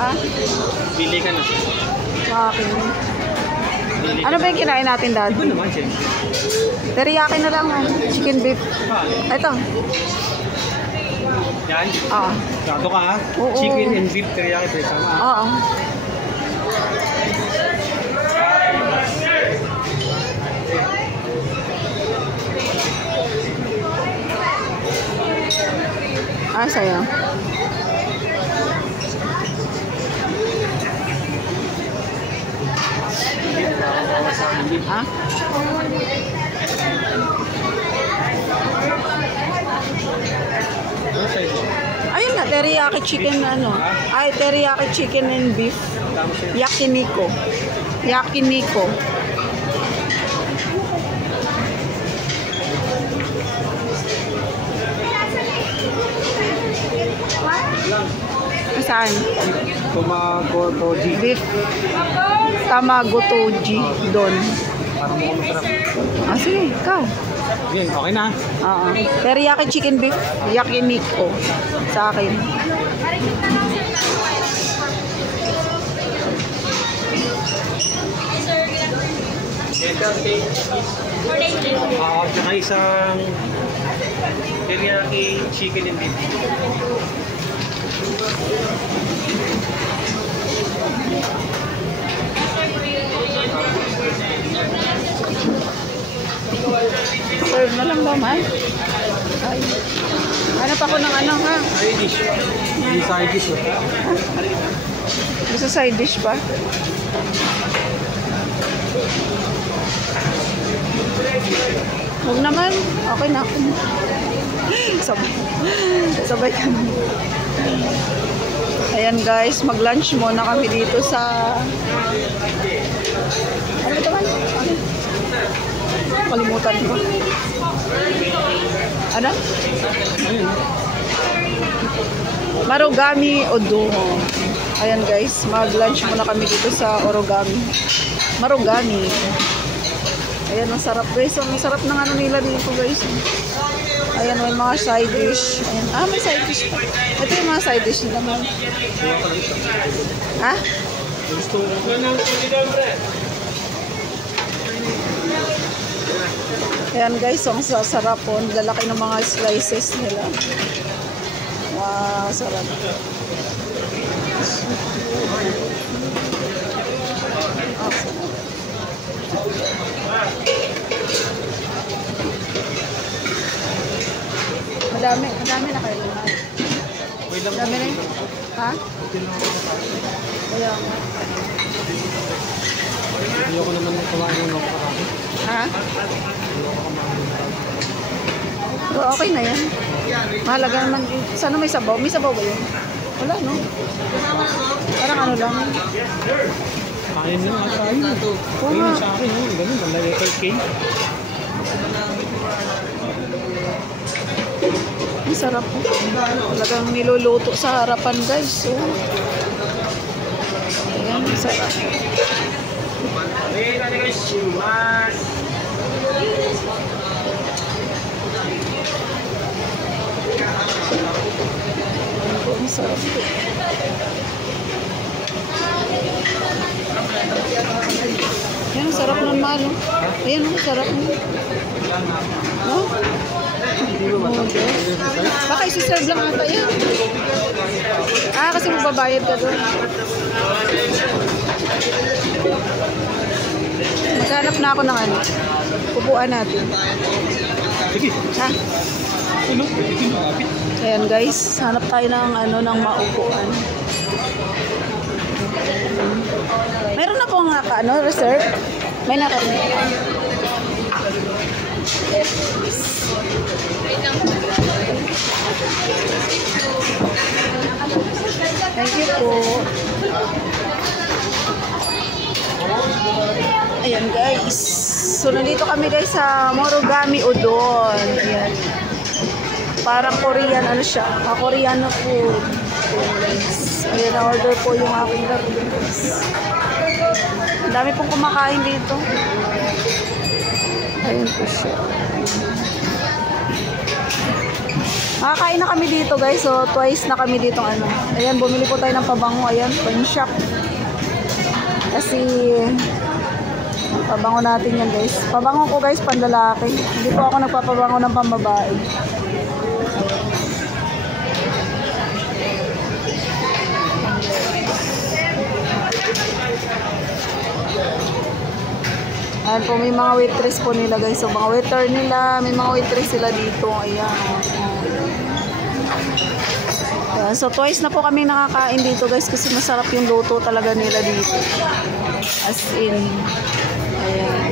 Ha? Pili ka na. Sa akin. Ano ba yung kinain natin dati? Iba naman siya. Teriyaki na lang. Chicken beef. Ito. Yan? Oo. Gato ka ha? Oo. Chicken and beef teriyaki pa sama. Oo. Sa'yo. Ha? Ayun na, teriyaki chicken ano. Ay, teriyaki chicken and beef. Yakiniko. Yakiniko. Saan? Tamagotoji. Beef. Tamagotoji. Doon. Parang mukhang masarap. Sige, ikaw. Okay, okay na. Oo. Teriyaki chicken beef. Yakiniko. Sa akin. Tsaka isang teriyaki chicken and beef. Serve na lang ba, man? Ay. Hanap ako ng ano, ha? Side dish. Yung side dish. Gusto side dish pa? Huwag naman. Okay na ako. Sabay kami. Ayan guys, mag-lunch muna kami dito sa... Ano ito man? Kalimutan ko. Ano? Marugami Odoho. Ayan guys, mag-lunch muna kami dito sa Origami. Marugami. Ayan, ang sarap guys. Ang sarap ng ano nila dito guys. Ayan, may mga side dish. Ayan. May side dish pa. Ito yung mga side dish nila. Ha? Ayan guys, ang sarap po. Ang lalaki ng mga slices nila. Wow, sarap. Madami na kayo. Madami na yun. Ha? Kaya nga. Ayoko naman kumain ng nakarami. Ha? Pero okay na yan. Mahalaga naman. Sana may sabaw? May sabaw ba yun? Wala, no? Parang ano lang. Kain nyo, kain nyo. Kain nyo sa akin, no? Ganun, malagay kay cake. Ang sarap po. Talagang niluluto sa harapan guys. So, ayan, ang sarap. Ang sarap po. Ayan, ang sarap ng malo. Ayan, ang sarap mo. No? Baka isi-serve lang ata yan. Kasi magbabayad ka doon. Maghanap na ako ng ano. Pupuan natin. Ha? Ayan guys, hanap tayo ng ano, ng maupuan. Meron na pong ano, reserve? May nakaroon. Thank you po. Ayan guys. So nandito kami guys sa Marugami Udon. Ayan. Parang Korean ano siya. Koreano food. Ayan, na-order po yung aking garlics. Ang dami pong kumakain dito. Ayan po siya. Nakakain na kami dito guys. So twice na kami dito ano. Ayan, bumili po tayo ng pabango. Ayan, pan shop. Kasi pabango natin yan guys. Pabango ko guys, panlalaki. Hindi po ako nagpapabango ng pambabae. Ayan po, may mga waitress po nila guys. So mga waiter nila, may mga waitress sila dito. Ayan. Ayan. So twice na po kami nakakain dito guys kasi masarap yung luto talaga nila dito. As in. Ayan.